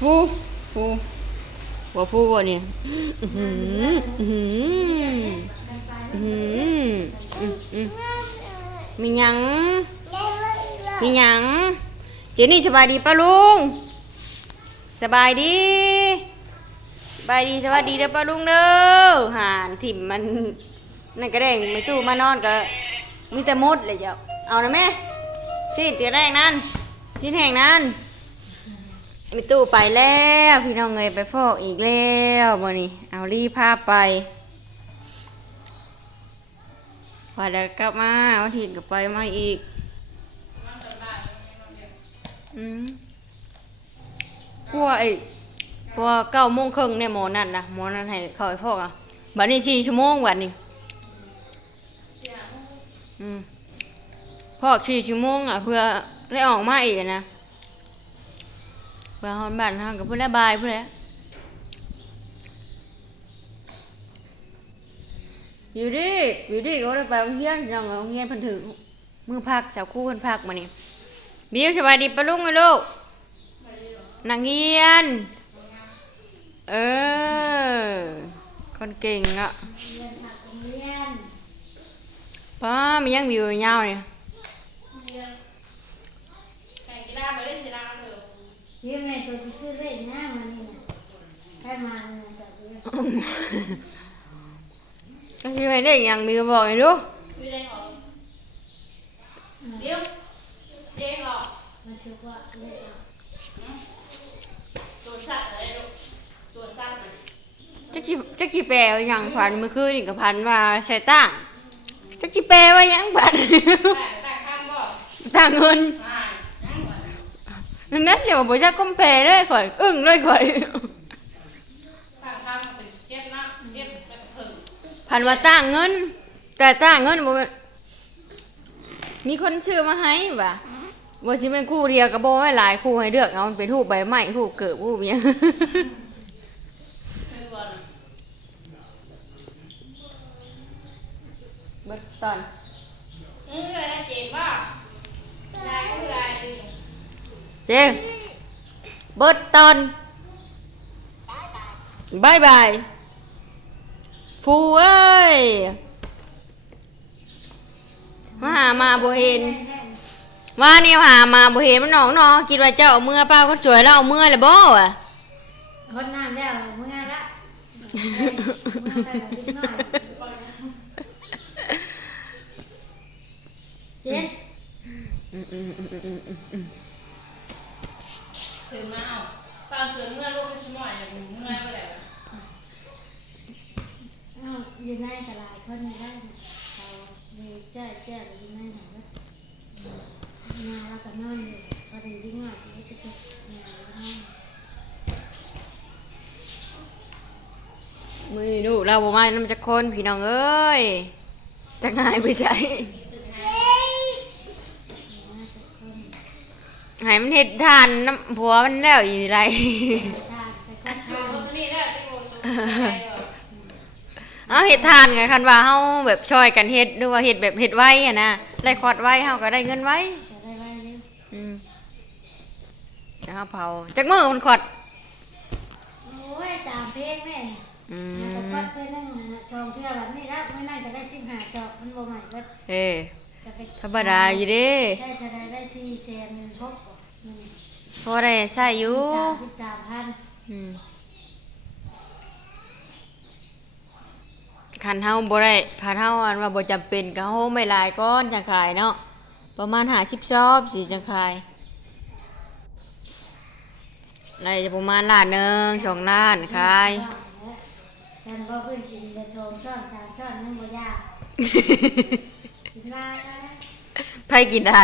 ฟูฟูหัวฟูบ่เนี่ยอื้อหืออื้อหืออื้อหือมีหยังมีหยังเจนี่สบายดีป่ะลุงสบายดีสบายดีสวัสดีเด้อป้าลุงเด้อห่านถิ่มมันนั่นก็ได้ไม่ตู้มานอนก็มีแต่มดเลยเจ้าเอานะแม่ซีดตีแรกนั่นซีดแห่งนั้นมีตู้ไปแล้วพี่น้องเงยไปฟอกอีกแล้ววันนี้เอารีพาไปพอเดี๋ยวกลับมาวันที่ก็ไปมาอีกพวก9:30เนี่ยหมอนั่นนะหมอนั่นให้เข้าไปฟอกอ่ะบัดนี้4 ชั่วโมงวันนี้ฟอก4 ชั่วโมงอ่ะเพื่อได้ออกมาอีกนะเพื่อฮอนบ้านฮะกับเพื่อนระบายเพื่อนอยู่ดิก็ได้ไปโรงเรียนยังโรงเรียนเพิ่นถือมือพักสาวคู่เพิ่นพักมานี่บิวสบายดีปะลุงไงลูกนักเรียนคนเก่งอ่ะป้ามียังบิวยาวเนี่ยยืมในตัวที่ชื่อเล่นหน้ามันนี่นะใครมาจากเรื่องก็คือไม่ได้ยังบิวบอกไงลูกบิวเด้งออกบิวเด้งออกมันชื่อว่าเล่นตัวสัตว์อะไรลูกตัวสัตว์จักกี่แปลว่ายังพันเมื่อคืนนี่กับพันว่าใส่ตั้งจักกี่แปลว่ายังบัดแต่ข้ามบ่ตั้งเงินนั่นเดี๋ยวผมจะก้มแปลเลยข่อยอึ้งเลยข่อยแต่ข้ามเป็นเจ็บนะเจ็บเป็นผึ่งพันว่าตั้งเงินแต่ตั้งเงินบ่มีคนชื่อมาให้ว่ะว่าสิเป็นคู่เดียวกับโบไม่หลายคู่ให้เลือกเอาเป็นคู่ใบไม้คู่เกิดคู่เมียเบิดตอนอะไรเจ็บบ้าได้คืออะไรเจ๊เบิดตอนบายบายฟูเอ้ยมาหามาบ่เห็นว่าเนี่ยหามาบ่เห็นมันน้องคิดว่าเจ้าเอาเมื่อป้าคนสวยแล้วเอาเมื่อเลยบ่อ่ะคนน้ำแล้วเมื่อละเจ็ดถึงมาเอาฟังถึงเมื่อลูกไม่สมอยอย่างเมื่อไปแล้วอยู่ในตลาดคนนี้ได้เขามีแจ้อยู่ในไหนวะงานแล้วก็นอนอยู่พอดีที่งานที่จะเป็นงานแล้วนอนมือดูเราบ่มาน้ำจักคนพี่น้องเอ้ยจะง่ายไปใช่หายมันเห็ดทานน้ำผัวมันแล้วอยู่ไรเอาเห็ดทานไงคันว่าเฮาแบบช่วยกันเห็ดหรือว่าเห็ดแบบเห็ดไว้อะนะได้คอดไว้เฮาก็ได้เงินไว้จะเฮาเผาจักมือมันคอดโอ้ยตามเพลงแม่แล้วก็เพื่อนนั่งชมเที่ยวแบบนี้แล้วไม่นั่งจะได้15 จอกมันบ่ใหม่ก็ธรรมดาอยู่เด้ได้จะได้400,000 พอได้ใช่อยู่คันเฮาบ่ได้คันเฮาอันว่าบ่จำเป็นก็เฮาไม่หลายก้อนจังขายเนาะประมาณ50 ชอบสิจังขายได้ประมาณล้านนึง2 ล้านขายฉันบ่เพิ่นกินจะชมช้อน3 ช้อนนึงบ่ยากกินลายนะไผกินได้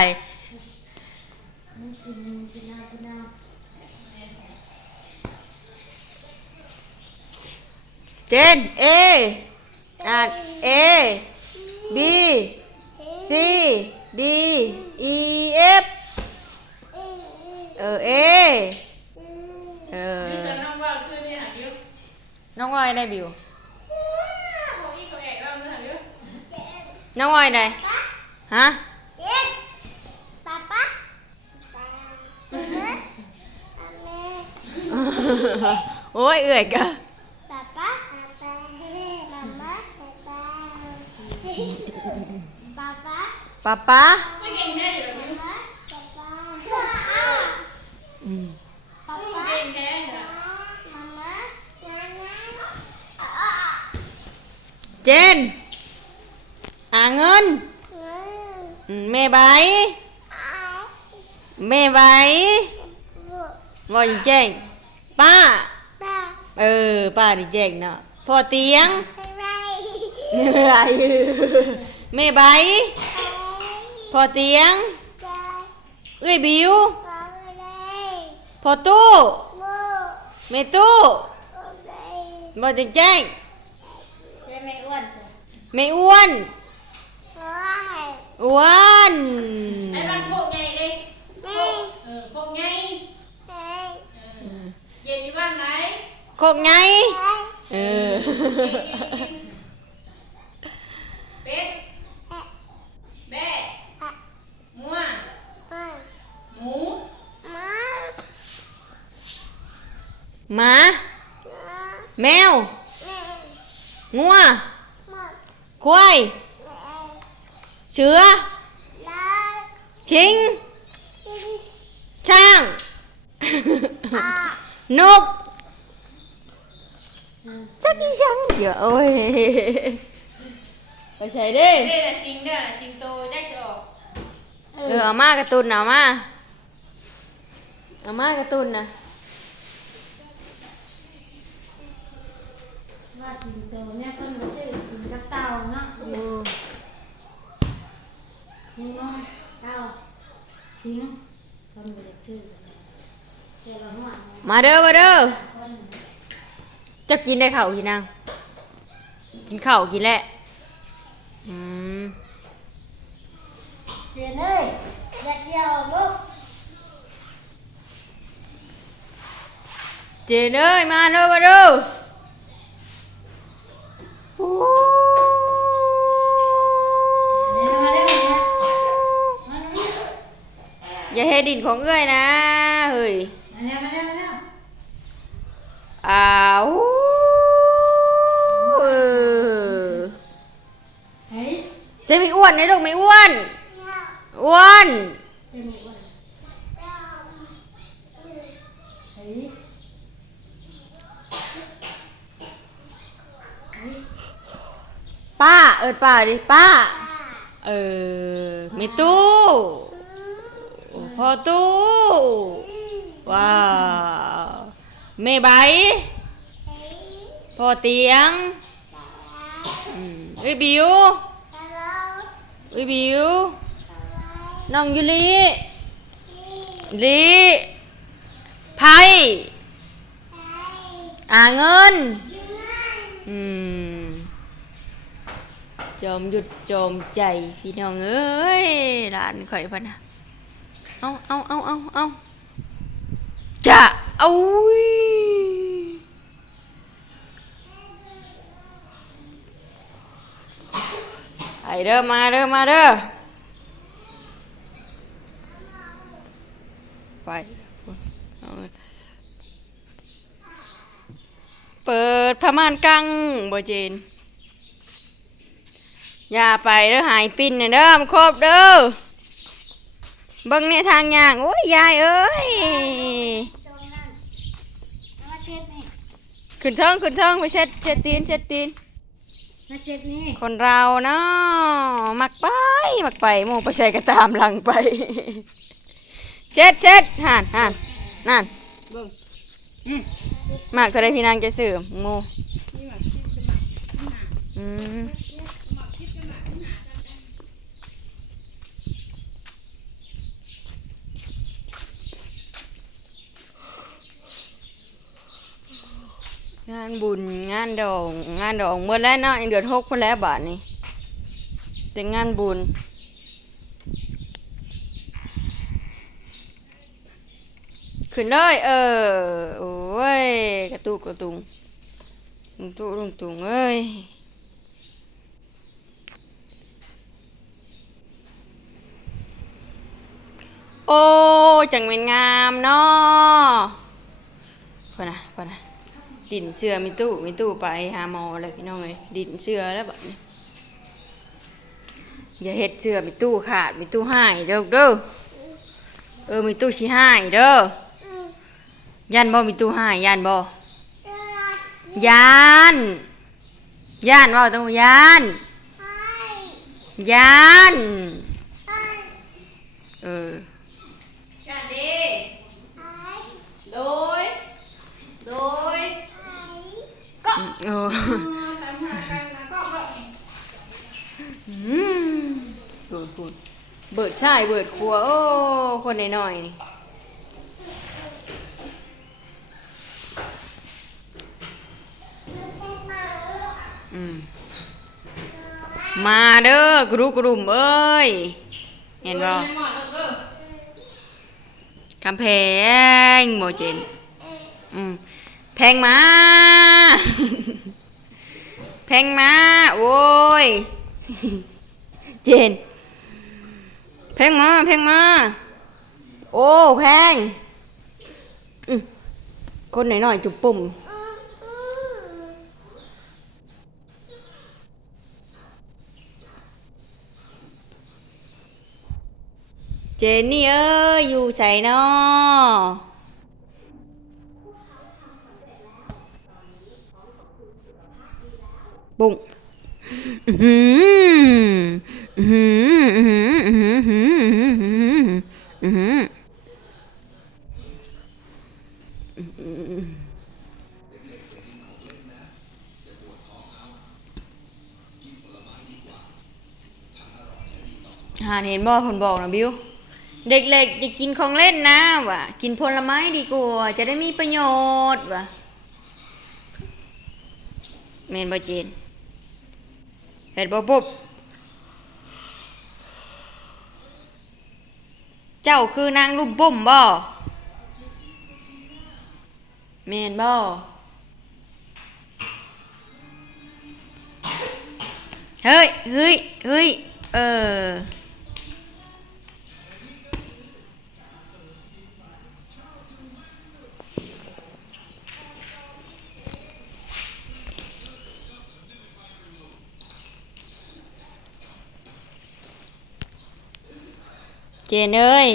กินเจนอ่านA B C D E F A บิวเสริมน้องว่าคือที่หาบิวน้องวอยได้บิวโอ้ยเขาแอบว่ามือหาบิวน้องวอยได้ฮะ โอ้ยเอื่อยกะ ป๊าป๊าป๊าป๊าป๊าป๊าป๊าป๊า ป้าป้า ไม่เก่งแท้อยู่แล้ว ป๊าป๊า อืม ป๊า ไม่ ป๊า เก่งแท้เหรอ มาม่านานา เจนเงินแม่ใบแม่ใบว่าอยู่แจ้งป้าป้าดิแจ้งเนาะพ่อเตียงอะไรแม่ใบพ่อเตียงเอ้ยบิวพ่อตู้แม่ตู้บ่จังแจ้ง เจ๊ไม่อ้วนจ้ะ แม่อ้วนอ้วน ไอ้บ้านโคกไงไอ้โคกโคกไงเย็นอยู่บ้านไหน โคกไงเออ เป็ดแม่งัวหมู หมาแมวงัวควายเสือชิงช้าง นกจักอีช่างเดี๋ยวโอ้ยไปใช้ดิ เด้อสิงเด้อสิงโตแจ็คจะออก เอามาการ์ตูนเอามาการ์ตูนนะ ว่าสิงโตเนี่ยคนก็ชื่อสิงกับเต่าเนาะสิงเนาะเต่าสิงคนก็จะชื่อเจ้าละหัว มาเด้อจะกินได้ข้าวกินนางกินข้าวกินแหละอืม เจนเอ้ยอย่าเที่ยวลูก เจนเอ้ยมาเด้อมาเด้อโอ้ มาได้ไหมมาได้ อย่าเฮ็ดดินของเอ้ยนะเฮ้ย มาได้มาได้มาได้ อ้าวเออ เฮ้ย เจะไม่อ้วนนะลูกไม่อ้วนอ้วน เจนอ้วนเฮ้ย ป้าป้าดิป้าไม่ตู้พ่อตู้ว้าวแม่ใบพ่อเตียงเอ้ยบิวเอ้ยบิวน้องยูริลิไพ่เงินจอมหยุดจอมใจพี่น้องเอ้ยร้านข่อยพะนะเอาจะเอาไอเด้อมาเด้อไปเอาเปิดผ้าม่านกังบ่เจนอย่าไปเด้อหายปิ้นน่ะเด้อมันครบเด้อเบิ่งในทางย่างโอ้ยยายเอ้ย ตรงนั้นมาเช็ดนี่ ขึ้นเทิงไปเช็ดตีน มาเช็ดนี่ คนเราเนาะมักไปหมู่ไปใส่กระตามหลังไปเช็ดห่านนั่นเบิ่งมากเท่าใดพี่นางจะซื้อหมู่อืมงานบุญงานดองเมื่อแล้วเนาะยังเดือน6พุ่นแล้วบาทนี้แต่งานบุญขึ้นเลยโอ้ยกระตุกตุงเอ้ยโอ้จังเป็นงามเนาะพอนะ ดินเสือมีตู้ไปหาหมอเลยพี่น้องเอ้ยดินเสือแล้วแบบนี้อย่าเฮ็ดเสือมีตู้ขาดมีตู้หายเด้อมีตู้สิหายเด้อย่านบ่มีตู้หายย่านบ่ย่านว่าต้องย่านเออ กันดีโดยก็ เออ ตามหากันนะก็แบบ พูดเบิดชายเบิดครัวโอ้คนน้อยๆนี่มาเด้อกรุกรุ่มเอ้ยเห็นบ่คำแพงโมเจนแพงมา แพงมาโอ้ยเจนแพงมาโอ้แพงคนหน่อยๆจุบปุ่มเจนนี่เอ้ยอยู่ใส่นอบุ้งหาเห็นบ่คนบอกนะบิวเด็กๆจะกินของเล่นนะว่ะกินผลไม้ดีกว่าจะได้มีประโยชน์ว่ะเมนบ่เจนเห็ดบ่ปุ๊บเจ้าคือนางลุ่มปุ่มบ่เมนบ่เฮ้ยเออเจนเอ้ย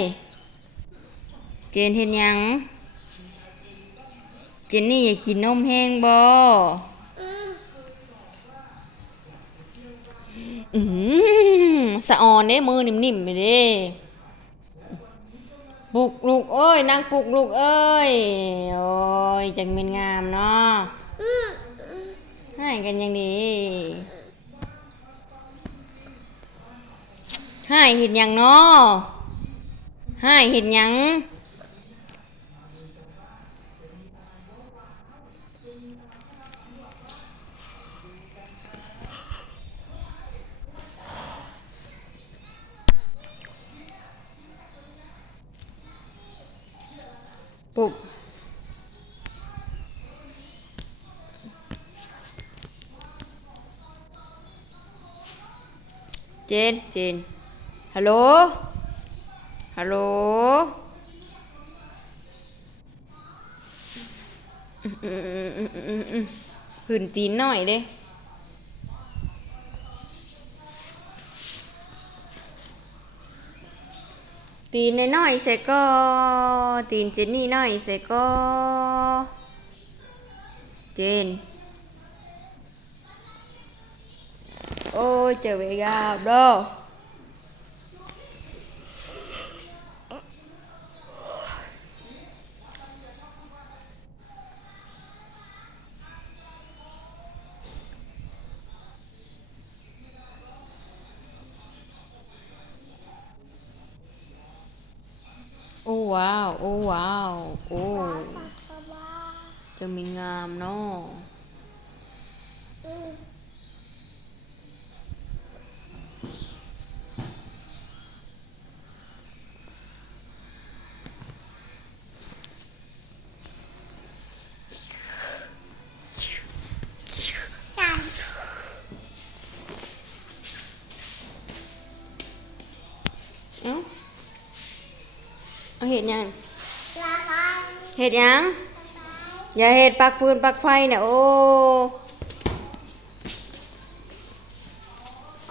เจนเห็นยังเจนนี่อยากกินนมแห้งบ่สะออนเด้มือนิ่มๆไปเด้ปลุกลูกเอ้ยนางปลุกลูกเอ้ยโอ้ยจังเป็นงามเนาะให้กันยังดีให้เห็นยังเนาะให้เห็นยังปุ๊บเจนฮัลโหลหื่นตีนหน่อยเด้ตีนน้อยๆเสก็ตีนเจนนี่น้อยเสก็เจนโอ้ยเจอเวกาบดอโอ้ว้าวโอ้จะมีงามเนาะเอ้าเอาเห็ดยัง อย่าเฮ็ดปักปืนปักไฟเนี่ยโอ้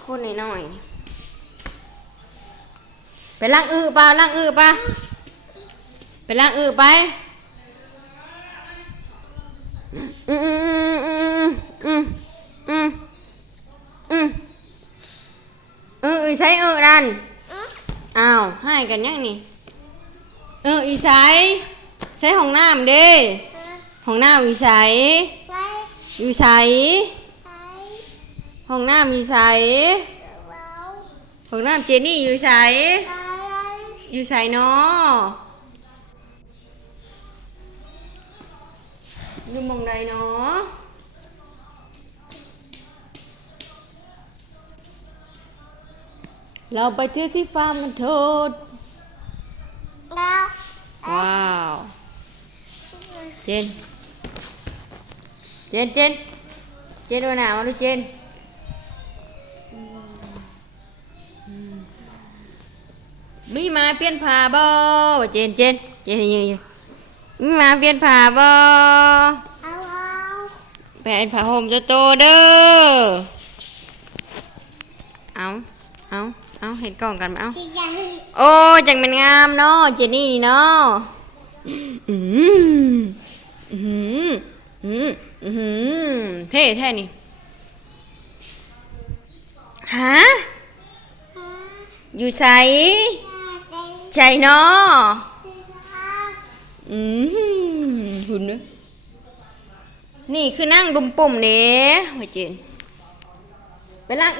คนน้อยๆนี่ไปล้างอึป่ะล้างอึป่ะไปล้างอึไปอืมอืมอืมอืมอืมอืมอีใช้นั่นอ้าวให้กันยังนี่อีใช้ห้องน้ำเด้ห้องน้ำอีใช้อยู่ใช้ห้องน้ำอยู่ใช้ห้องน้ำเจนี่อยู่ใช้อยู่ใช้เนาะอยู่หมองใดเนาะเราไปเที่ยวที่ฟาร์มกันเถิดว้าวเจนดูหนาวดูเจนมีมาเปลี่ยนผ้าบ่เจนยืนมีมาเปลี่ยนผ้าบ่แผ่นผ้าห่มโตๆเด้อเอาเห็นกล่องกันไหมเอาโอ้จังมันงามเนาะเจนี่นี่เนาะเท่นี่ฮะอยู่ใส่ใจเนาะหุ่นเนอะนี่คือนั่งดุมปุ่มเด้หัวเจนไปล้าง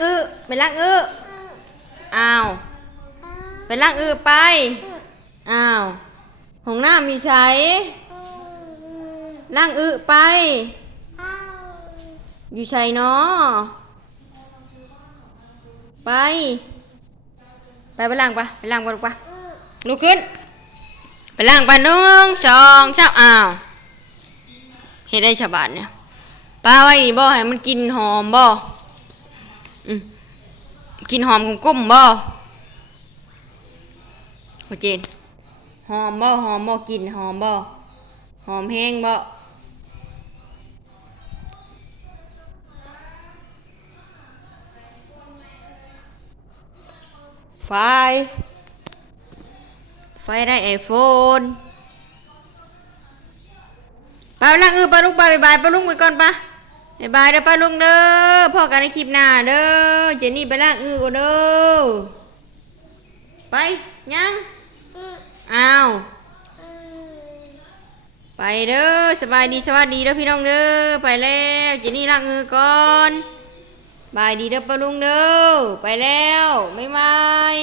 อ้าวไปล้างไปอ้าวห้องน้ำมีใช้ล้างไปอยู่ใช้เนาะไปล้างปะไปล้างปะลูกปะลุกขึ้นไปล้างปะ1 2 3อ้าวเฮ็ดได้ฉบับเนี่ยป้าไว้นี่บ่ให้มันกินหอมบ่กินหอมกุ้มบ่พ่อเจนหอมบ่กินหอมบ่หอมแห้งบ่ไฟได้ไอโฟนไปล้างปะลุงไปบายปะลุงไปก่อนปะบายเด้อปะลุงเด้อพอกันในคลิปหน้าเด้อเจนี่ไปล้างก่อนเด้อไปยังอ้าวไปเด้อสบายดีสวัสดีเด้อพี่น้องเด้อไปแล้วเจนี่ล้างก่อนบายดีเด้อปะลุงเด้อไปแล้วบ๊ายบาย